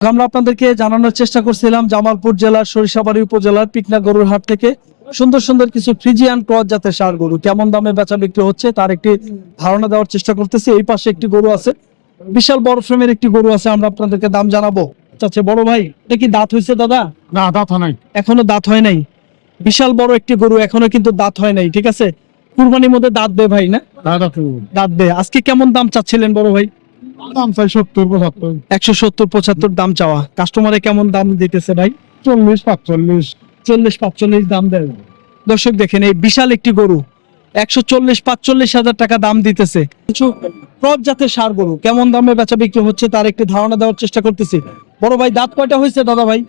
আমরা আপনাদেরকে জানানোর চেষ্টা করছিলাম জামালপুর জেলার সরিষাবাড়ি উপজেলার পিকনা গরুর হাট থেকে সুন্দর সুন্দর কিছু ফ্রিজিয়ান ক্রস জাতের সার গরু। কেমন দামে বেচা বিক্রি হচ্ছে তার একটি ধারণা দেওয়ার চেষ্টা করতেছি। এই পাশে একটি গরু আছে। বিশাল বড় ফ্রেমের একটি গরু আছে আমরা আপনাদেরকে দাম জানাব। আচ্ছা বড় ভাই এটা কি দাঁত হয়েছে দাদা? না দাঁত হয় নাই। এখনও দাঁত হয় নাই? বিশাল বড় একটি গরু এখনও কিন্তু দাঁত হয় নাই ঠিক আছে? কুরবানির মধ্যে দাঁত দে ভাই না? দাঁত দাঁত দে। আজকে কেমন দাম চাচ্ছিলেন বড় ভাই? দাম চাই সত্তর পঁচাত্তর। একশো সত্তর পঁচাত্তর দাম চাওয়া। কাস্টমারে কেমন দাম দিতেছে ভাই? চল্লিশ পাঁচচল্লিশ। চল্লিশ পাঁচচল্লিশ দাম দেয়। দর্শক দেখেন এই বিশাল একটি গরু একশো চল্লিশ পাঁচচল্লিশ হাজার টাকা দাম দিতেছে। কিছু ক্রস জাতের সার গরু কেমন দামে বেচা বিক্রি হচ্ছে তার একটি ধারণা দেওয়ার চেষ্টা করতেছি। বড় ভাই দাঁত কয়টা হয়েছে দাদা ভাই?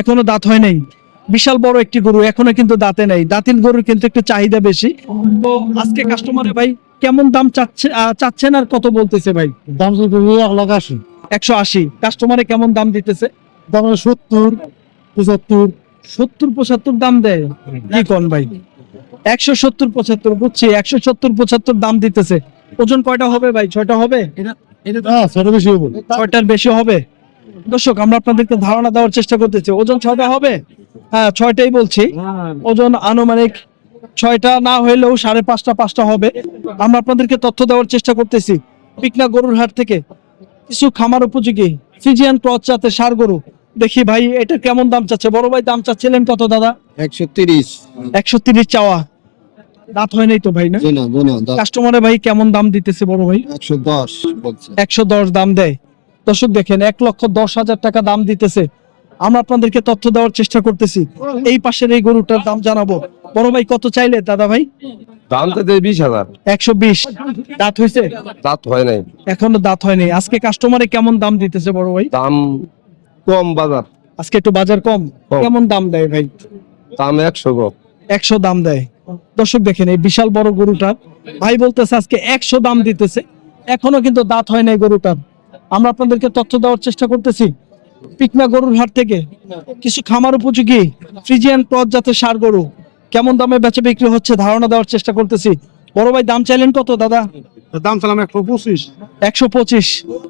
এখনও। দাঁত হয় নাই। বিশাল বড় একটি গরু এখনও কিন্তু দাঁতে নেই। দাঁতিন গরুর কিন্তু একটু চাহিদা বেশি। তো আজকে কাস্টমারে ভাই কেমন দাম চাচ্ছে চাচ্ছেন আর কত বলতেছে ভাই? দাম যদি এক লাখ আশি। একশো আশি। কাস্টমারে কেমন দাম দিতেছে? দাম সত্তর পঁচাত্তর। সত্তর পঁচাত্তর দাম দেয়? কি কোন ভাই? একশো সত্তর পঁচাত্তর বুঝছি। একশো সত্তর পঁচাত্তর দাম দিতেছে। ওজন কয়টা হবে ভাই? ছয়টা হবে? হ্যাঁ সেটা বেশি হব। ছয়টার বেশি হবে? দর্শক আমরা আপনাদেরকে ধারণা দেওয়ার চেষ্টা করতেছি। ওজন ছয়টা হবে? হ্যাঁ ছয়টাই বলছি। ওজন আনুমানিক ছয়টা না হইলেও সাড়ে পাঁচটা পাঁচটা হবে। আমরা আপনাদেরকে তথ্য দেওয়ার চেষ্টা করতেছি পিকনা গরুর হাট থেকে। কিছু খামার উপযোগী ফিজিয়ান ক্রস জাতের সার গরু। দেখি ভাই এটা কেমন দাম চাচ্ছে? বড় ভাই দাম চাচ্ছিলেন কত দাদা? একশো তিরিশ। একশো তিরিশ চাওয়া। দাঁত হয় নাই তো ভাই না? কাস্টমারে ভাই কেমন দাম দিতেছে বড় ভাই? একশো দশ একশো দশ দাম দেয়। দর্শক দেখেন এক লক্ষ দশ হাজার টাকা দাম দিতেছে। আমরা আপনাদেরকে তথ্য দেওয়ার চেষ্টা করতেছি। এই পাশের এই গরুটার দাম জানাব। বড় ভাই কত চাইলে দাদা ভাই? দাম বিশ হাজার। একশো বিশ। দাঁত হয়েছে? দাঁত হয় নাই। এখনও দাঁত হয়নি। আজকে কাস্টমারে কেমন দাম দিতেছে বড় ভাই? দাম কম বাজার। আজকে একটু বাজার কম? কম। কেমন দাম দেয় ভাই? দাম একশো গো। একশো দাম দেয়। দর্শক দেখেন এই বিশাল বড় গরুটার ভাই বলতেছে আজকে একশো দাম দিতেছে। এখনও কিন্তু দাঁত হয় নাই গরুটার। আমরা আপনাদেরকে তথ্য দেওয়ার চেষ্টা করতেছি। পিকনা গরুর হাট থেকে কিছু খামার উপযোগী ফ্রিজিয়ান ক্রস জাতের সার গরু। কেমন দামে বেচা বিক্রি হচ্ছে ধারণা দেওয়ার চেষ্টা করতেছি। বড় ভাই দাম চাইলেন কত দাদা? দাম চালাম একশো পঁচিশ। একশো পঁচিশ।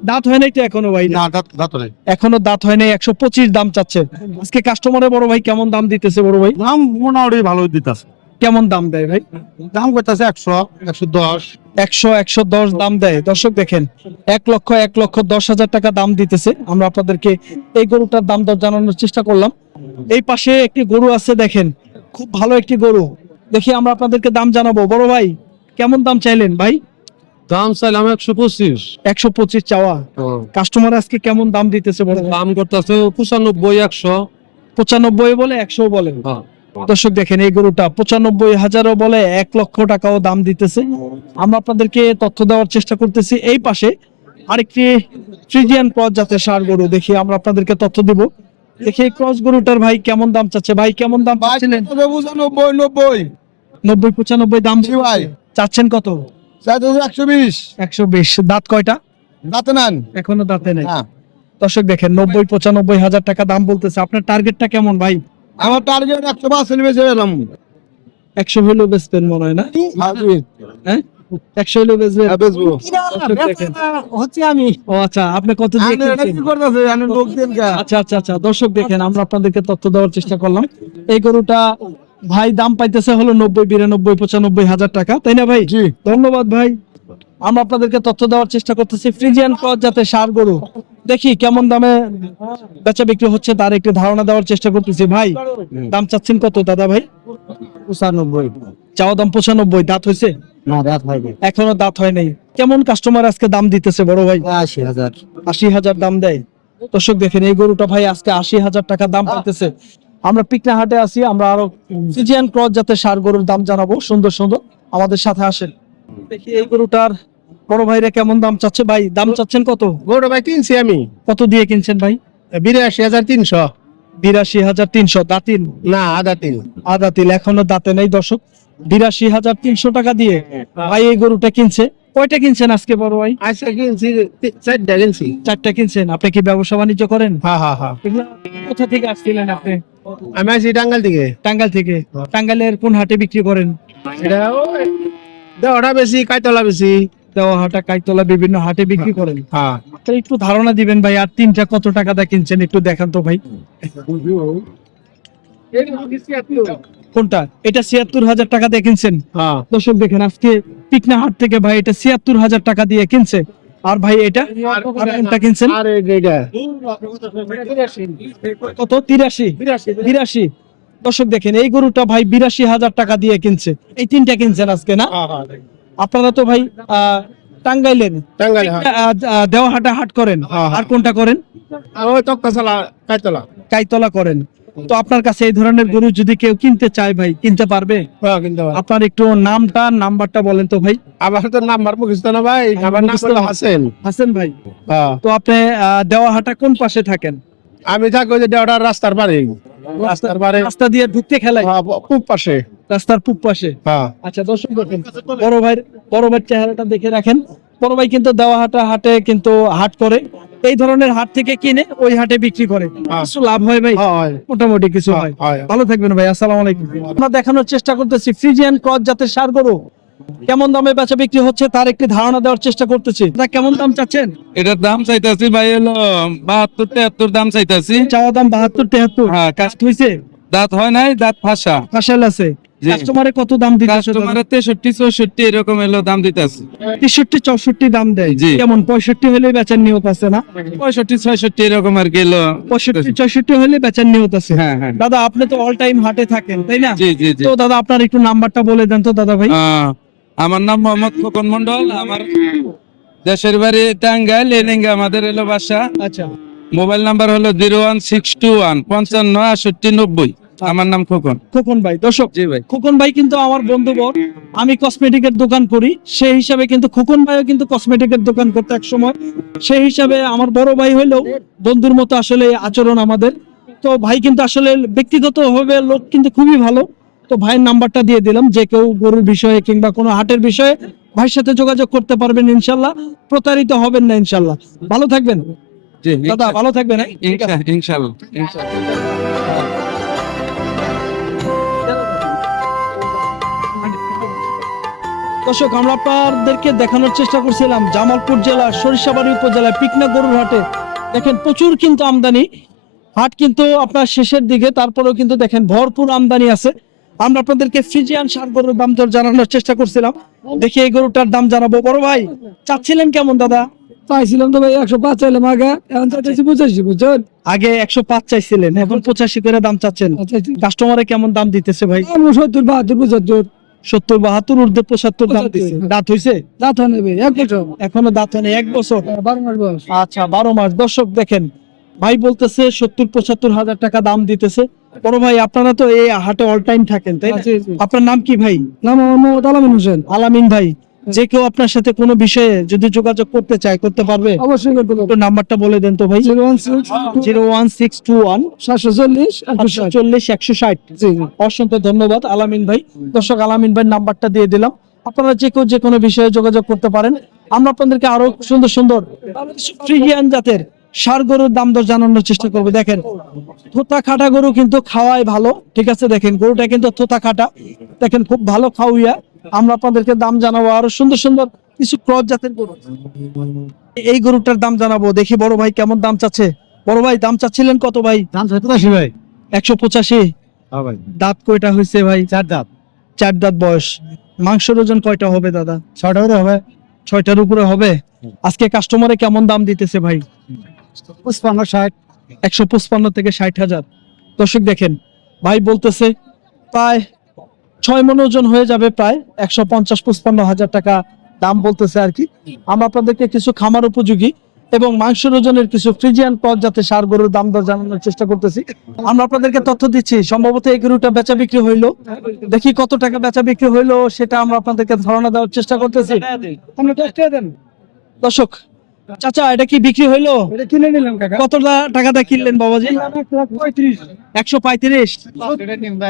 দাঁত হয় নাই তো এখনও ভাই? না দাঁত দাঁত নাই। এখনও দাঁত হয় নাই একশো পঁচিশ দাম চাচ্ছে। আজকে কাস্টমারে বড় ভাই কেমন দাম দিতেছে বড় ভাই? দাম মোটামুটি ভালো দিতেছে। কেমন দাম দেয় ভাই? দাম করতেছে একশো একশো দশ। একশো একশো দশ দাম দেয়। দর্শক দেখেন এক লক্ষ এক লক্ষ দশ হাজার টাকা দাম দিতেছে। আমরা আপনাদেরকে এই গরুটার দাম দর জানানোর চেষ্টা করলাম। এই পাশে একটি গরু আছে দেখেন খুব ভালো একটি গরু। দেখি আমরা আপনাদেরকে দাম জানাব। বড় ভাই কেমন দাম চাইলেন ভাই? দাম চাইলাম একশো পঁচিশ। একশো পঁচিশ চাওয়া। কাস্টমার আজকে কেমন দাম দিতেছে বড় দাম করতেছে পঁচানব্বই একশো। পঁচানব্বই বলে একশো বলে দর্শক দেখেন এই গরুটা পঁচানব্বই হাজারও বলে এক লক্ষ টাকাও দাম দিতেছে। আমরা আপনাদেরকে তথ্য দেওয়ার চেষ্টা করতেছি। এই পাশে আরেকটি ফ্রিজিয়ান ক্রস জাতের সার গরু দেখি আমরা আপনাদেরকে তথ্য দিব। দেখি ক্রস গরুটার ভাই কেমন দাম চাচ্ছে? ভাই কেমন দাম চাচ্ছিলেন? পঁচানব্বই নব্বই নব্বই। পঁচানব্বই দাম ভাই। চাচ্ছেন কত? একশো বিশ। একশো বিশ। দাঁত কয়টা? দাঁতে নেন। এখনও দাঁতে নেই। হ্যাঁ। দর্শক দেখেন নব্বই পঁচানব্বই হাজার টাকা দাম বলতেছে। আপনার টার্গেটটা কেমন ভাই? আমার টার্গেট একশো পাঁচ বেঁচে গেলাম একশো হইলেও বেচবেন মনে হয় না? হ্যাঁ? একশো হইলেও বেচবেন? বেচবো। হচ্ছে আমি। ও আচ্ছা আপনি কত আচ্ছা আচ্ছা আচ্ছা দর্শক দেখেন আমরা আপনাদেরকে তথ্য দেওয়ার চেষ্টা করলাম। এই গরুটা ভাই দাম পাইতেছে হলো নব্বই বিরানব্বই পঁচানব্বই হাজার টাকা। তাই না ভাই? জি। ধন্যবাদ ভাই। আমরা আপনাদেরকে তথ্য দেওয়ার চেষ্টা করতেছি। ফ্রিজিয়ান ক্রস যাতে সার গরু। দেখি কেমন দামে বেচা বিক্রি হচ্ছে তার একটি ধারণা দেওয়ার চেষ্টা করতেছি। ভাই দাম চাচ্ছেন কত দাদা ভাই? পঁচানব্বই। চাওয়া দাম পঁচানব্বই দাঁত হয়েছে? না রাত হয়নি। এখনও দাঁত হয় নাই। কেমন কাস্টমার আজকে দাম দিতেছে বড় ভাই? আশি হাজার। আশি হাজার দাম দেয়। দর্শক দেখেন এই গরুটা ভাই আজকে আশি হাজার টাকা দাম পাইতেছে। আমরা পিকনা হাটে আছি আমরা আরও ফিজিয়ান ক্রস জাতের সার গরুর দাম জানাব। সুন্দর সুন্দর। আমাদের সাথে আসেন। দেখি এই গরুটার বড় ভাইরা কেমন দাম চাচ্ছে? ভাই দাম চাচ্ছেন কত? গরু ভাই কিনছি আমি। কত দিয়ে কিনছেন ভাই? বিরাশি হাজার তিনশো। বিরাশি হাজার তিনশো দাঁতিন? না আদা তিন। আদা তিল এখনও দাঁতে নেই দর্শক। বিরাশি হাজার তিনশো টাকা দিয়ে ভাই এই গরুটা কিনছে। কয়টা কিনছেন আজকে বড় ভাই? কিনছি তি- চারটা কিনছি। চারটা কিনছেন। আপনি কি ব্যবসা বাণিজ্য করেন? হ্যাঁ হ্যাঁ হ্যাঁ। এগুলা কোথা থেকে আসছিলেন আপনি? আমি আছি টাঙ্গাল থেকে। টাঙ্গাইল থেকে। টাঙ্গাইলের কোন হাটে বিক্রি করেন? এটা ওই দেওয়াটা বেশি কাইতলা বেশি। দেওয়া হাটা কাইতলা বিভিন্ন হাটে বিক্রি করেন। হ্যাঁ। একটু ধারণা দিবেন ভাই আর তিনটা কত টাকা দা কিনছেন একটু দেখান তো ভাই। কোনটা? এটা ছিয়াত্তর হাজার টাকা দিয়ে কিনছেন? হ্যাঁ। দর্শক দেখেন আজকে পিকনা হাট থেকে ভাই এটা ছিয়াত্তর হাজার টাকা দিয়ে কিনছে। আর ভাই এটা আর কোনটা কিনছেন? কত? তিরাশি। বিরাশি দর্শক দেখেন এই গরুটা ভাই বিরাশি হাজার টাকা দিয়ে কিনছে। এই তিনটা কিনছেন আজকে না? হ্যাঁ হ্যাঁ আপনারা তো ভাই টাঙ্গাইলেন। টাঙ্গাইল হ্যাঁ। দেওয়াহাটা হাট করেন। হ্যাঁ, হ্যাঁ। আর কোনটা করেন? তক্তাশালা কাইতলা। কাইতলা করেন। তো আপনার কাছে এই ধরনের গরু যদি কেউ কিনতে চায় ভাই কিনতে পারবে? কিন্তু আপনার একটু নামটা নাম্বারটা বলেন তো ভাই। আমার তো নাম্বার মুখস্থ না ভাই আমার নাম। হাসেন। হাসেন ভাই। তো আপনি আহ, দেওয়াহাটা কোন পাশে থাকেন? আমি থাকি যে দেওয়ার রাস্তার বাড়ি রাস্তার বাড়ি রাস্তা দিয়ে ঢুকতে খেলায়? হ্যাঁ, পাশে। রাস্তার পূব পাশে? হ্যাঁ। আচ্ছা দর্শক বড় ভাইয়ের বড় ভাইয়ের চেহারাটা দেখে রাখেন। বড় ভাই কিন্তু দেওয়াহাটা হাটে কিন্তু হাট করে। এই ধরনের হাট থেকে কিনে ওই হাটে বিক্রি করে। হ্যাঁ। কিছু লাভ হয় ভাই? মোটামুটি কিছু হয়। হয়। ভালো থাকবেন ভাই আসসালামু আলাইকুম। আমরা দেখানোর চেষ্টা করতেছি ফ্রিজিয়ান ক্রস জাতের সার গরু। কেমন দামে বেচা বিক্রি হচ্ছে তার একটি ধারণা দেওয়ার চেষ্টা করতেছি। তা কেমন দাম চাচ্ছেন? এটার দাম চাইতাছি ভাই হলো বাহাত্তর তেহাত্তর দাম চাইতাছি। চাওয়া দাম বাহাত্তর তেহাত্তর? হ্যাঁ কাস্ট হয়েছে দাঁত হয় নাই দাঁত ফাঁসা। ফাঁসাল আছে কাস্টমারে কত দাম দিতে এরকম এলো দাম দিতেছি। তেষট্টি চৌষট্টি দাম দেয়। কেমন হলে বেচার নিয়ত আছে না? পঁয়ষট্টি ছয়ষট্টি এরকম আর হলে। বেচার নিয়ত আছে। হ্যাঁ হ্যাঁ দাদা আপনি তো অল টাইম হাটে থাকেন তাই না? জি জি জি। তো দাদা আপনার একটু নাম্বারটা বলে দেন তো দাদা ভাই। আমার নাম মোহাম্মদ খোকন মন্ডল আমার দেশের বাড়ি টাঙ্গাইল এলিঙ্গা আমাদের এলো বাসা। আচ্ছা। মোবাইল নাম্বার হলো zero one six two one পঞ্চান্ন আষট্টি নব্বই। আমার নাম খোকন। খোকন ভাই দর্শক জি ভাই। খোকন ভাই কিন্তু আমার বন্ধু বর। আমি কসমেটিকের দোকান করি সেই হিসাবে কিন্তু খোকন ভাইও কিন্তু কসমেটিকের দোকান করতে এক সময়। সেই হিসাবে আমার বড় ভাই হইলেও বন্ধুর মতো আসলে আচরণ আমাদের। তো ভাই কিন্তু আসলে ব্যক্তিগত ভাবে লোক কিন্তু খুবই ভালো। তো ভাইয়ের নাম্বারটা দিয়ে দিলাম যে কেউ গরুর বিষয়ে কিংবা কোনো হাটের বিষয়ে ভাইয়ের সাথে যোগাযোগ করতে পারবেন ইনশাল্লাহ। প্রতারিত হবেন না ইনশাল্লাহ। ভালো থাকবেন। দাদা ভালো থাকবেন হ্যাঁ? ইনশাল্লাহ ইনশাল্লাহ। দর্শক আমরা আপনাদেরকে দেখানোর চেষ্টা করছিলাম জামালপুর জেলা সরিষাবাড়ি উপজেলায় পিকনা গরুর হাটে। দেখেন প্রচুর কিন্তু আমদানি। হাট কিন্তু আপনার শেষের দিকে তারপরেও কিন্তু দেখেন ভরপুর আমদানি আছে। আমরা আপনাদেরকে ফ্রিজিয়ান সার গরুর দাম দর জানানোর চেষ্টা করছিলাম। দেখি এই গরুটার দাম জানাব। বড় ভাই চাচ্ছিলেন কেমন দাদা? পাইছিলাম তো ভাই একশো পাঁচ চাইলাম আগে এখন চাইছি পঁচাশি বুঝছেন? আগে একশো পাঁচ চাইছিলেন এখন পঁচাশি করে দাম চাচ্ছেন। কাস্টমারে কেমন দাম দিতেছে ভাই? সত্তর বাহাত্তর পঁচাত্তর। সত্তর বাহাত্তর ঊর্ধ্বে পঁচাত্তর দাম দিচ্ছে দাঁত হয়েছে দাঁত হয় এক বছর। এখনও দাঁত হয়নি এক বছর? বারো মাস বয়স। আচ্ছা বারো মাস। দর্শক দেখেন ভাই বলতেছে সত্তর পঁচাত্তর হাজার টাকা দাম দিতেছে। বড় ভাই আপনারা তো এই হাটে অল টাইম থাকেন তাই না। আপনার নাম কি ভাই? নাম আমার মোহাম্মদ আলামিন হোসেন। আলামিন ভাই যে কেউ আপনার সাথে কোনো বিষয়ে যদি যোগাযোগ করতে চায় করতে পারবে? অবশ্যই একটু নাম্বারটা বলে দেন তো ভাই। Zero one six two one সাতশো চল্লিশ একশো চল্লিশ একশো ষাট। অসংখ্য ধন্যবাদ আলামিন ভাই। দর্শক আলামিন ভাই নাম্বারটা দিয়ে দিলাম। আপনারা যে কেউ যে কোনো বিষয়ে যোগাযোগ করতে পারেন। আমরা আপনাদেরকে আরও সুন্দর সুন্দর ফ্রিজিয়ান জাতের সার গরুর দাম দর জানানোর চেষ্টা করব। দেখেন থোতা খাটা গরু কিন্তু খাওয়াই ভালো ঠিক আছে? দেখেন গরুটা কিন্তু থোতা খাটা দেখেন খুব ভালো খাওয়াইয়া আমরা আপনাদেরকে দাম জানাব আরও সুন্দর সুন্দর কিছু ক্রস জাতের গরু। এই গরুটার দাম জানাব। দেখি বড় ভাই কেমন দাম চাচ্ছে? বড় ভাই দাম চাচ্ছিলেন কত ভাই? দাম পঁচাশি ভাই। একশো পঁচাশি? হ্যাঁ দাঁত কয়টা হয়েছে ভাই? চার দাঁত। চার দাঁত বয়স। মাংসের ওজন কয়টা হবে দাদা? করে হবে। ছয়টার উপরে হবে? আজকে কাস্টমারে কেমন দাম দিতেছে ভাই? পঁচপান্ন, ষাট, একশো পঁচপান্ন থেকে ষাট হাজার। দর্শক দেখেন, ভাই বলতেছে প্রায় ছয় মন ওজন হয়ে যাবে প্রায় একশো পঞ্চাশ, পঁচপান্ন হাজার টাকা দাম বলতেছে আর কি। আমরা আপনাদেরকে কিছু খামার উপযোগী এবং মাংসের ওজনের কিছু ফ্রিজিয়ান পদ যাতে সার, গরুর দাম দর জানানোর চেষ্টা করতেছি। আমরা আপনাদেরকে তথ্য দিচ্ছি, সম্ভবত এই গরুটা বেচা বিক্রি হইল। দেখি কত টাকা বেচা বিক্রি হইল, সেটা আমরা আপনাদেরকে ধারণা দেওয়ার চেষ্টা করতেছি। দর্শক চাচা এটা কি বিক্রি হইল? এটা কিনে নিলাম কাকা। কত টাকাটা কিনলেন বাবাজি? একশো পঁয়ত্রিশ?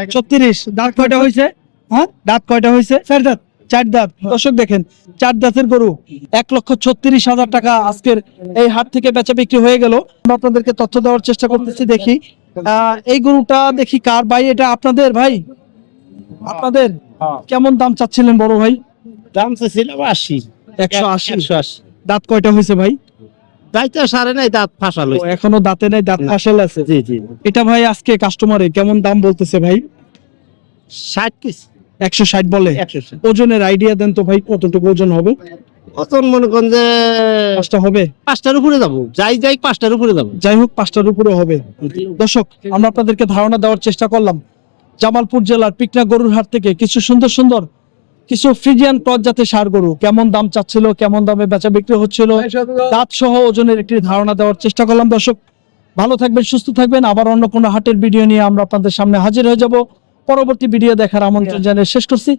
ছত্রিশ। দাঁত কয়টা হয়েছে হ্যাঁ? দাঁত কয়টা হয়েছে চার দাঁত। চার দাঁত। দর্শক দেখেন চার দাঁতের গরু। এক লক্ষ ছত্রিশ হাজার টাকা আজকের এই হাট থেকে বেচা বিক্রি হয়ে গেল। আমরা আপনাদেরকে তথ্য দেওয়ার চেষ্টা করতেছি দেখি। আহ, এই গরুটা দেখি কার? ভাই এটা আপনাদের ভাই? আপনাদের? কেমন দাম চাচ্ছিলেন বড় ভাই? দাম চাইছিলাম আশি। একশো আশি। একশো আশি। দাঁত কয়টা হয়েছে ভাই? দাইতে সারে নাই দাঁত ফাঁসাল। এখনও দাঁতে নাই দাঁত ফাঁসেল আছে? জি জি। এটা ভাই আজকে কাস্টমারে কেমন দাম বলতেছে ভাই? ষাট পিস। একশো ষাট বলে? ওজনের আইডিয়া দেন তো ভাই কতটুকু ওজন হবে? অতন মনে করেন যে পাঁচটা হবে? পাঁচটার উপরে যাব। যাই যাই পাঁচটার উপরে যাব। যাই হোক পাঁচটার উপরে হবে। দর্শক আমরা আপনাদেরকে ধারণা দেওয়ার চেষ্টা করলাম। জামালপুর জেলার পিকনা গরুর হাট থেকে কিছু সুন্দর সুন্দর কিছু ফ্রিজিয়ান ক্রস জাতের সার গরু কেমন দাম চাচ্ছিল কেমন দামে বেচা বিক্রি হচ্ছিল দাঁত সহ ওজনের একটি ধারণা দেওয়ার চেষ্টা করলাম। দর্শক ভালো থাকবেন সুস্থ থাকবেন। আবার অন্য কোনো হাটের ভিডিও নিয়ে আমরা আপনাদের সামনে হাজির হয়ে যাব। পরবর্তী ভিডিও দেখার আমন্ত্রণ জানিয়ে শেষ করছি।